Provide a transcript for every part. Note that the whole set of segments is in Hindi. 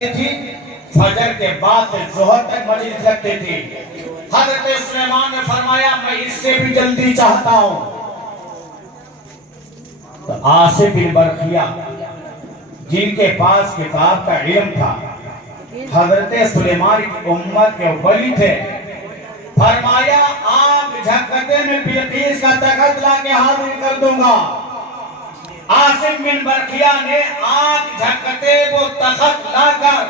थी। फजर के बाद से जोहर तक मजलिस लगती थी। हजरत सुलेमान ने फरमाया मैं इससे भी जल्दी चाहता हूं। तो आसिफ बिन बरखिया जिनके पास किताब का इल्म था, हजरत सुलेमान की उम्मत के वली थे, फरमाया आग झटकते में बिल्कीस का तख्त लाके हाजिर कर दूंगा। आसिफ बिन बरखिया ने आग झटकते वो तख्त लाकर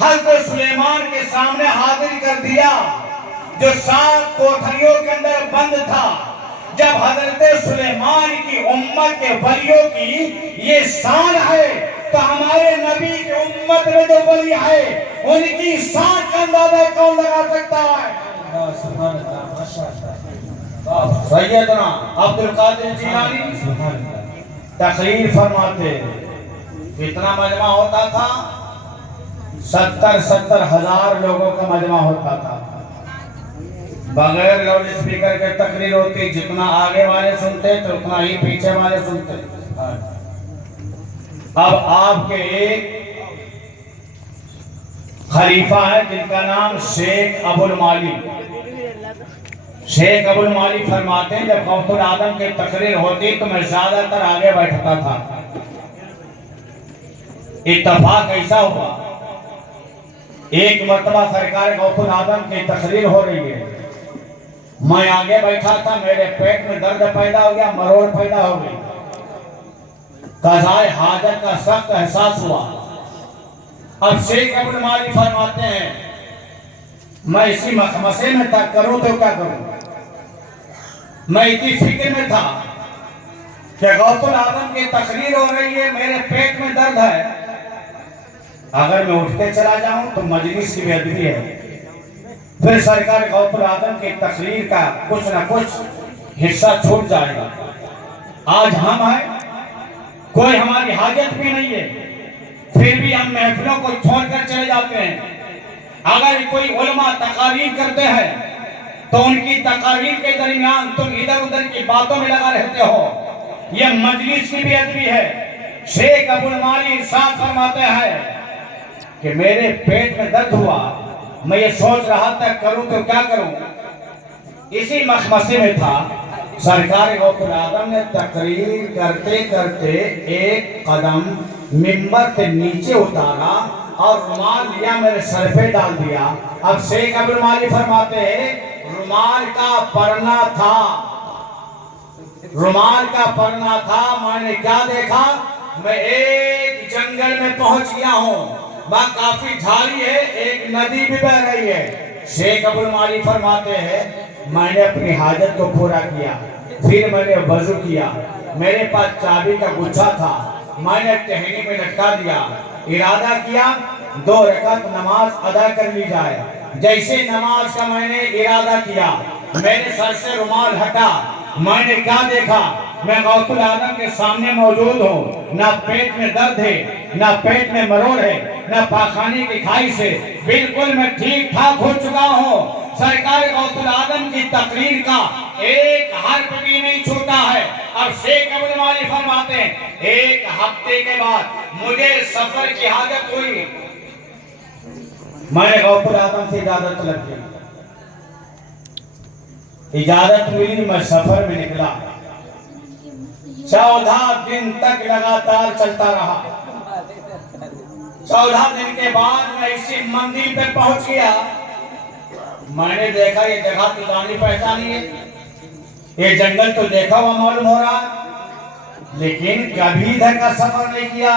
हजरत सुलेमान के सामने हाजिर कर दिया, जो 7 कोठरियों के अंदर बंद था। जब हजरत सुलेमान की उम्मत के वलियों की ये शान है, तो हमारे नबी की उम्मत में जो वली है उनकी शान का अंदाजा कौन लगा सकता है? सैयदना अब्दुल कादिर जिलानी तकरीर फरमाते, कितना मजमा होता था? 70 हजार लोगों का मजमा होता था। बगैर लाउड स्पीकर के तकरीर होती, जितना आगे वाले सुनते तो उतना ही पीछे वाले सुनते। अब आपके एक खलीफा है जिनका नाम शेख अबुल माली। शेख अबुल माली फरमाते हैं जब गौसुल आजम की तकरीर होती तो मैं ज्यादातर आगे बैठता था। इत्तफाक ऐसा हुआ, एक मर्तबा सरकार गौसुल आजम की तकरीर हो रही है, मैं आगे बैठा था, मेरे पेट में दर्द पैदा हो गया, मरोड़ पैदा हो गई, कज़ाए हाजत का सख्त एहसास हुआ। अब शेख अबुल माली फरमाते हैं मैं इसी मखमसे में तक करूं तो क्या करूं? मैं इतनी फिक्र में था कि गौसुल आजम की तकरीर हो रही है, मेरे पेट में दर्द है, अगर मैं उठते चला जाऊं तो मजलिस की बेअदबी है, फिर सरकार गौसुल आजम की तकरीर का कुछ ना कुछ हिस्सा छूट जाएगा। आज हम हैं, कोई हमारी हाजत भी नहीं है, फिर भी हम महफिलों को छोड़कर चले जाते हैं। अगर कोई उलमा तकारीर करते हैं तो उनकी तकारीर के दरमियान तुम इधर उधर की बातों में लगा रहते हो, यह मजलिस की बेअदबी है। शेख अबुल माली इरशाद फरमाते हैं कि मेरे पेट में दर्द हुआ, मैं ये सोच रहा था करूं तो क्या करूं। इसी मखमसे में था, सरकार गौसुल आजम ने तकरीर करते करते एक कदम मिंबर से नीचे उतारा और रुमाल लिया, मेरे सर पे डाल दिया। अब शेख अबुल माली फरमाते हैं रुमाल का पढ़ना था, रुमाल का पढ़ना था। मैंने क्या देखा, मैं एक जंगल में पहुंच गया हूं, वहां काफी झाड़ी है, एक नदी भी बह रही है। शेख अबुल माली फरमाते हैं मैंने अपनी हाजत को पूरा किया, फिर मैंने वजू किया, मेरे पास चाबी का गुच्छा था, मैंने टहनी में लटका दिया, इरादा किया 2 रकात नमाज अदा कर ली जाए। जैसे नमाज का मैंने इरादा किया, मेरे सर से रुमाल हटा, मैंने क्या देखा, मैं गौसुल आजम के सामने मौजूद हूँ, ना पेट में दर्द है, ना पेट में मरोड़ है, ना पाखाने की खाई से, बिल्कुल मैं ठीक ठाक हो चुका हूँ। सरकार गौसुल आजम की तकरीर का एक हर्फ भी नहीं छूटा है। अब शेख अबुल माली फरमाते हैं 1 हफ्ते के बाद मुझे सफर की हाजत हुई, मैंने गौसुल आजम से इजाजत तलब की, इजाजत मिली, मैं सफर में निकला, 14 दिन तक लगातार चलता रहा। 14 दिन के बाद मैं इसी मंदिर पे पहुंच गया। मैंने देखा ये जगह तो जानी पहचानी है, ये जंगल तो देखा हुआ मालूम हो रहा है, लेकिन कभी इधर का सफर नहीं किया।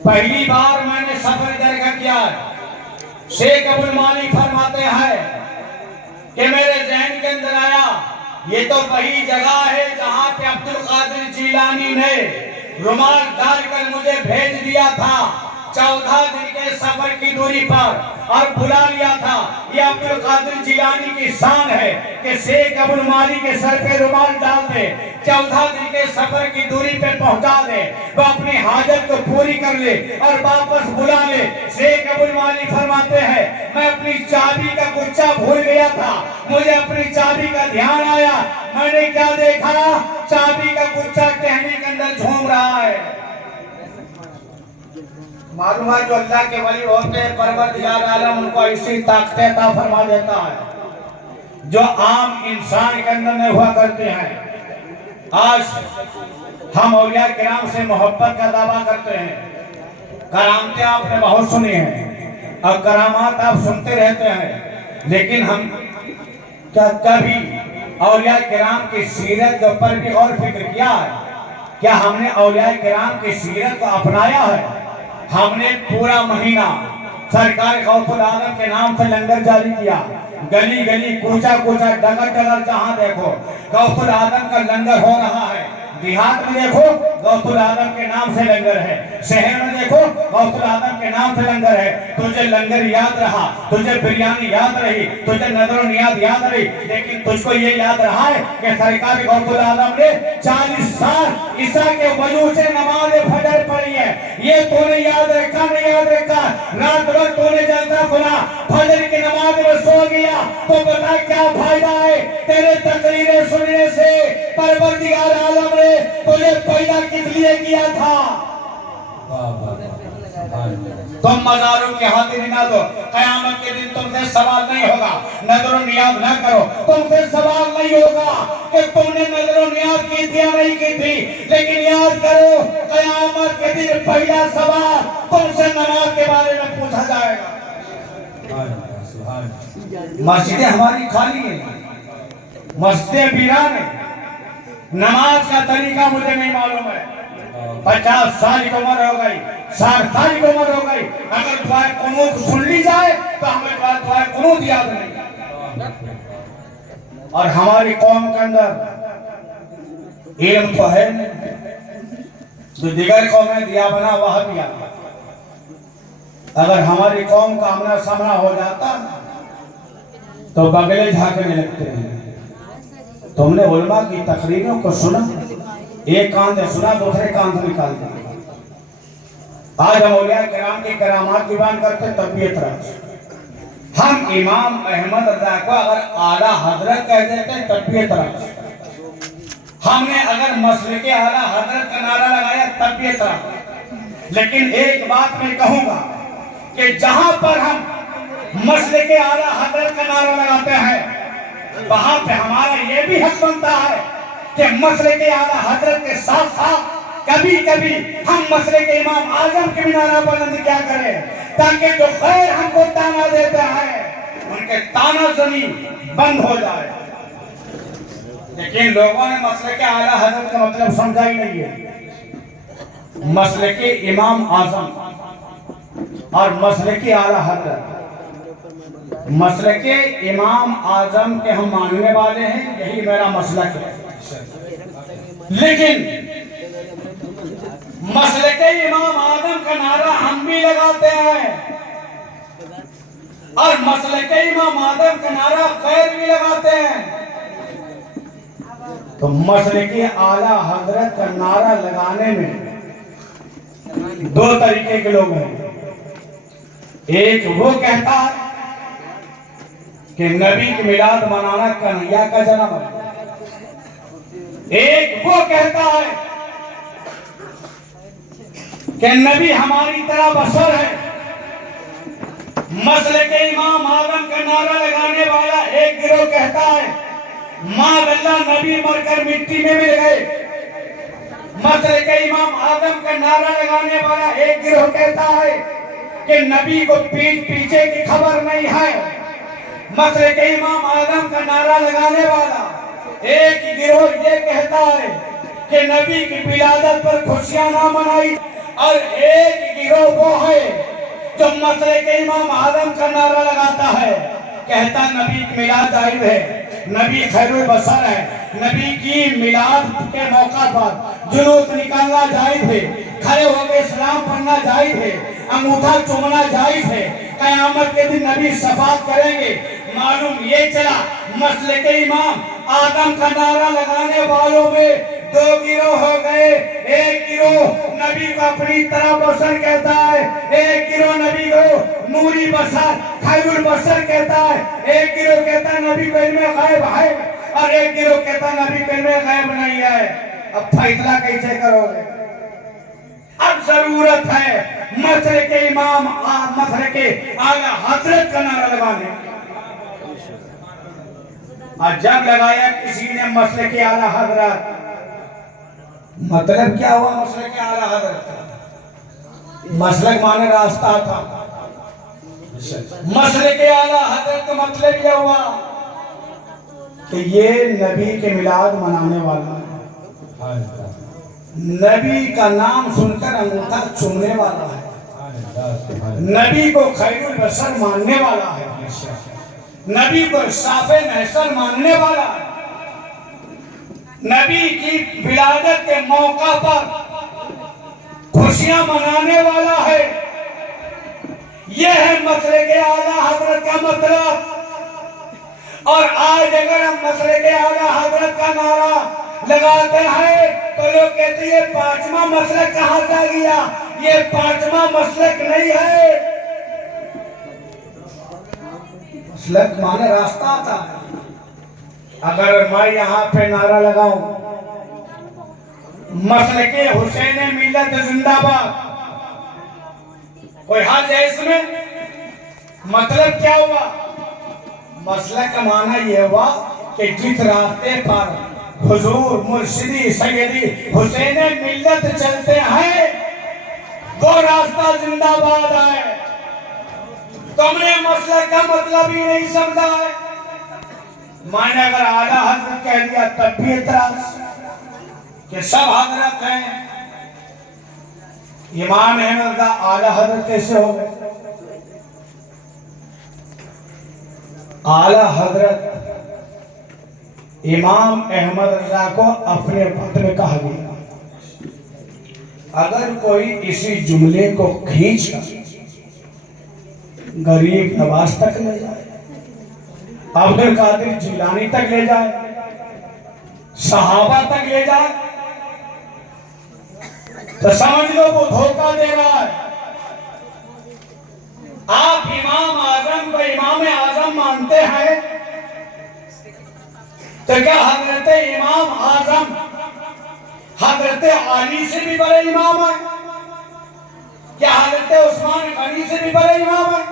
पहली बार मैंने सफर इधर का किया। शेख अबुल माली फरमाते हैं कि मेरे जहन के अंदर आया ये तो वही जगह है जहां पे अब्दुल कादिर जिलानी ने रुमाल डालकर मुझे भेज दिया था 14 दिन के सफर की दूरी पर, और बुला लिया था। ये अब्दुल कादिर जिलानी की शान है कि शेख अबुल माली के सर पे रुमाल डाल दे, 14 दिन के सफर की दूरी पे पहुंचा दे, वो अपनी हाजत को पूरी कर ले और वापस बुला ले। शेख अबुल माली फरमाते हैं मैं अपनी चाबी का गुच्छा भूल गया था, मुझे अपनी चाबी का ध्यान आया, मैंने क्या देखा, चाबी का गुच्छा टहनी के अंदर झूम रहा है। मालूम है जो अल्लाह के वली होते हैं परवरदिगार आलम उनको ऐसी ताकत अता फरमा देता है जो आम इंसान के अंदर नहीं हुआ करते हैं। आज हम औलिया किराम से मोहब्बत का दावा करते हैं। करामतें आपने बहुत सुनी हैं और करामात आप सुनते रहते हैं, लेकिन हम क्या कभी औलिया किराम की सीरत के ऊपर भी और फिक्र किया है? क्या हमने औलिया किराम की सीरत को अपनाया है? हमने पूरा महीना सरकार गौसुल आजम के नाम से लंगर जारी किया। गली गली कूचा कूचा डगर डगर जहां देखो गौसुल आजम का लंगर हो रहा है। देहात में देखो गौसुल आजम के नाम से लंगर है, शहर में देखो गौसुल आजम के नाम से लंगर है। तुझे लंगर याद रहा, तुझे बिरयानी याद रही, तुझे नजर नियाद याद रही, लेकिन तुझको ये याद रहा है कि सरकार गौसुल आजम ने 40 साल ईसा के वजू से नमाज फजर पढ़ी है। ये तूने याद रखा नहीं याद रखा? रात भर तूने जलसा खुला, फजर की नमाज में सो गया तो बता क्या फायदा है तेरे तकरीरें सुनने से? परवरदिगार आलम ने तुझे पैदा किस लिए किया था? तुम मज़ारों के हाजिरी ना दो, क़यामत के दिन तुमसे सवाल नहीं होगा। नजर नियाज ना करो, तुमसे सवाल नहीं होगा कि तुमने नजर नियाज की थी या नहीं की थी, लेकिन याद करो क़यामत के दिन पहला सवाल तुमसे नमाज के बारे में पूछा जाएगा। मस्जिदें हमारी खाली है, मस्जिदें वीरान है। नमाज का तरीका मुझे नहीं मालूम है। 50 साल की उम्र हो गई, 60 साल की उम्र हो गई, अगर दुआए कुनूत सुन ली जाए तो हमें दुआए कुनूत याद नहीं। और हमारी कौम के अंदर इल्म तो है नहीं, जो दिगर कौमें दिया बना वह दिया। अगर हमारी कौम का आमना सामना हो जाता तो बगले झांकने लगते हैं। तुमने उलमा की तकरीरों को सुना, एक कान से सुना दूसरे कान से निकाल दिया। आज हम औलिया किराम की करामात बयान करते तबीयत रख। हम इमाम अहमद रज़ा को अगर आला हजरत कह देते तबीयत रख। हमने अगर मसले के आला हजरत का नारा लगाया तबीयत रख। लेकिन एक बात मैं कहूंगा कि जहां पर हम मसले के आला हजरत का नारा लगाते हैं वहां पे हमारा ये भी हक बनता है कि मसले के आला हजरत के साथ साथ कभी कभी हम मसले के इमाम आजम के भी नारा बुलंद क्या करें, ताकि जो खैर हमको ताना देता है उनके ताना जनी बंद हो जाए। लेकिन लोगों ने मसले के आला हजरत का मतलब समझा ही नहीं है। मसले के इमाम आजम और मसले के आला हजरत, मसले के इमाम आजम के हम मानने वाले हैं, यही मेरा मसलक है। लेकिन मसले के इमाम आजम का नारा हम भी लगाते हैं और मसले के इमाम आजम का नारा खैर भी लगाते हैं। तो मसले के आला हजरत का नारा लगाने में दो तरीके के लोग हैं। एक वो कहता है कि नबी की मिलाद मनाना कन्हैया का जन्म है। एक वो कहता है कि नबी हमारी तरह बशर है। मसले के इमाम आजम का नारा लगाने वाला एक गिरोह कहता है माअल्लाह नबी मरकर मिट्टी में मिल गए। मसले के इमाम आजम का नारा लगाने वाला एक गिरोह कहता है कि नबी को पीठ पीछे की खबर नहीं है। मसले के इमाम आजम का नारा लगाने वाला एक गिरोह ये कहता है कि नबी की विलादत पर खुशियां ना मनाई, और एक गिरोह वो है जो मसले के इमाम आजम का नारा लगाता है, कहता नबी की मिलाद जायज़ है, नबी खैरुल बशर है, नबी की मिलाद के मौका पर जुलूस निकालना जायज़ है, खड़े होकर इस्लाम पढ़ना जायज़ है, अंगूठा चूमना जायज़ है, कयामत के दिन नबी शफाअत करेंगे। मालूम ये चला मसले के इमाम आदम का नारा लगाने वालों में दो गिरोह हो गए। एक गिरोह नबी को अपनी तरह बशर कहता है, एक गिरोह नबी को नूरी बशर खैरुल बशर कहता है, एक गिरोह कहता है नबी को इल्मे गैब है, और एक गिरोह कहता है नबी को इल्मे गैब नहीं है। अब फैसला कैसे करोगे? अब जरूरत है मसले के इमाम मसले के आला हजरत का नारा लगाने। और जब लगाया किसी ने मसले के आला हजरत, मतलब क्या हुआ मसले के आला हजरत? मसलक माने रास्ता था। मसले के आला हजरत का मतलब क्या हुआ कि ये नबी के मिलाद मनाने वाला है, नबी का नाम सुनकर अंगूठा चूमने वाला है, नबी को खैरुल बशर मानने वाला है, नबी को साफे महसर मानने वाला है, नबी की विलादत के मौका पर खुशियां मनाने वाला है। यह है मसले के आला हजरत का मतलब। और आज अगर हम मसले के आला हजरत का नारा लगाते हैं तो लोग कहते हैं पांचवा मसलक कहां से गया? ये पांचवा मसलक नहीं है। मसलक माने रास्ता था। अगर मैं यहाँ पे नारा लगाऊं मसलके हुसैन मिल्लत जिंदाबाद, कोई हर्ज है इसमें? मतलब क्या हुआ? मसलक का माना यह हुआ कि जिस रास्ते पर हुजूर मुर्शिदी सैयदी हुसैन मिल्लत चलते हैं वो रास्ता जिंदाबाद है। तुमने मसलक का मतलब ही नहीं समझा है। मैंने अगर आला हजरत कह दिया तब भी एतराज कि सब हजरत हैं। इमाम अहमद आला हजरत कैसे हो गए? आला हजरत इमाम अहमद रजा को अपने वक्त में कहा गया। अगर कोई इसी जुमले को खींच कर गरीब नवाज तक ले जाए, अब्दुल कादिर जिलानी तक ले जाए, सहाबा तक ले जाए, तो समझ लो वो धोखा दे रहा है। आप इमाम आजम को इमाम आजम मानते हैं तो क्या हजरत इमाम आजम हजरत अली से भी बड़े इमाम है? क्या हजरत उस्मान गनी से भी बड़े इमाम है?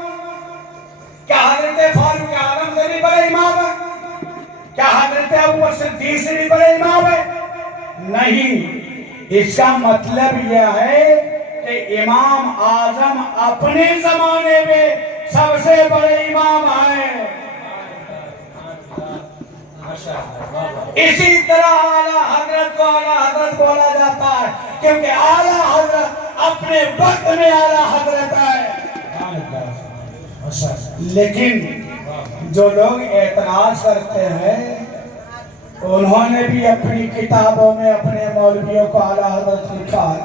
क्या हजरत फारूक आजम से भी बड़े इमाम है? क्या हजरत अबू बकर सिद्दीक से भी बड़े इमाम है? नहीं। इसका मतलब यह है कि इमाम आजम अपने जमाने में सबसे बड़े इमाम हैं। इसी तरह आला हजरत को आला हजरत बोला जाता है क्योंकि आला हजरत अपने वक्त में आला हजरत है। लेकिन जो लोग एतराज करते हैं उन्होंने भी अपनी किताबों में अपने मौलवियों को आला हजरत लिखा है।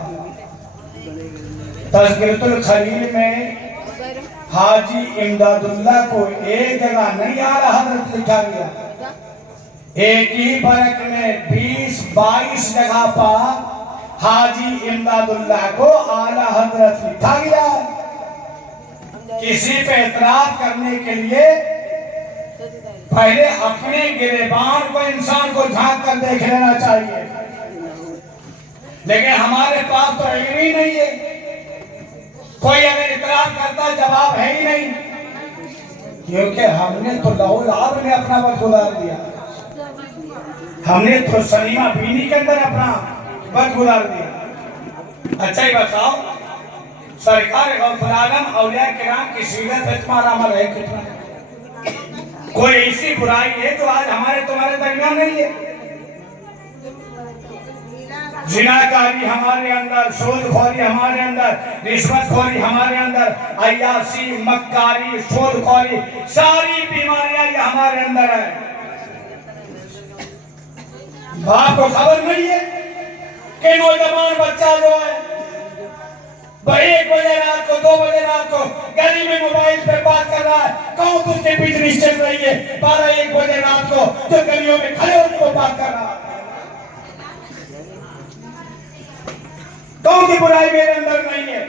तज़किरतुल खलील में हाजी इमदादुल्लाह को एक जगह नहीं आला हजरत लिखा गया, एक ही बरक में 20-22 जगह पर हाजी इमदादुल्लाह को आला हजरत लिखा गया। किसी पे एतराज करने के लिए पहले अपने गिरेबान को इंसान को झांक कर देख लेना चाहिए। लेकिन हमारे पास तो इल्म ही नहीं है। कोई अगर इतराज करता जवाब है ही नहीं, क्योंकि हमने तो लाहौल आब में अपना वक्त गुजार दिया, हमने तो सलीमा बीनी के अंदर अपना वक्त गुजार दिया। अच्छा ही बताओ सरकार गौसुल आलम औलिया किराम की सीरत पे तुम्हारा अमल है कितना? कोई ऐसी बुराई है जो आज हमारे तुम्हारे दरमियान नहीं है? जिनाकारी हमारे अंदर, सूदखोरी हमारे अंदर, रिश्वतखोरी हमारे अंदर, अय्यासी, मक्कारी, सूदखोरी, सारी बीमारियां ये हमारे अंदर है। बाप को खबर नहीं है कि नौजवान बच्चा जो है 1 बजे रात को 2 बजे रात को गली में मोबाइल पे बात कर रहा है। कौन उसके बिजनेस चल रही है 12-1 बजे रात को जो गलियों में खड़े होकर बात कर रहा है। कौन सी बुराई मेरे अंदर नहीं है?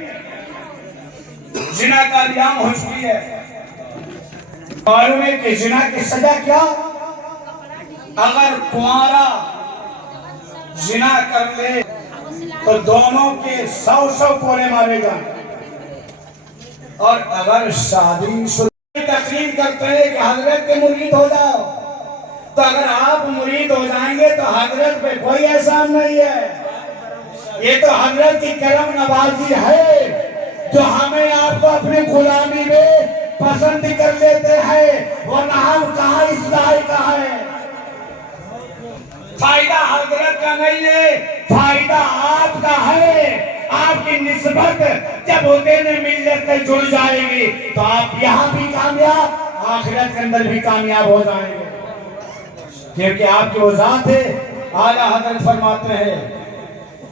जिना का लियाम हो चुकी है। मालूम है कि जिना की सजा क्या? अगर कुआरा जिना कर ले तो दोनों के 100 कोड़े मारेगा। और अगर शादी तकलीफ करते हैं कि हजरत के मुरीद हो जाओ, तो अगर आप मुरीद हो जाएंगे तो हजरत पे कोई एहसान नहीं है। ये तो हजरत की करम नवाजी है जो हमें आपको अपनी गुलामी में पसंद कर लेते हैं, वरना हम कहाँ इस लायक है। फायदा हजरत का नहीं है, फायदा आपका है। आपकी निस्बत जब होते ने मिल्लत में जुड़ जाएगी तो आप यहाँ भी कामयाब, आखिरत के अंदर भी कामयाब हो जाएंगे, क्योंकि आपकी वो जात है। आला हजरत फरमाते हैं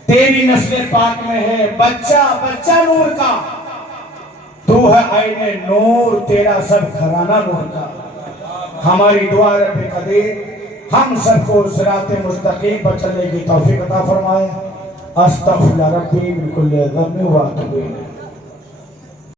तेरी नस्ल पाक में है बच्चा बच्चा नूर का, तू है आईने नूर, तेरा सब घराना नूर का। हमारी दुआ रब्बे कदीर हम सबको सिराते मुस्तकीम पर चलने की तौफीक अता फरमाए। अस्तगफिरुल्लाह रब्बी मिन कुल्ली ज़ंबि व अतूबु इलैह।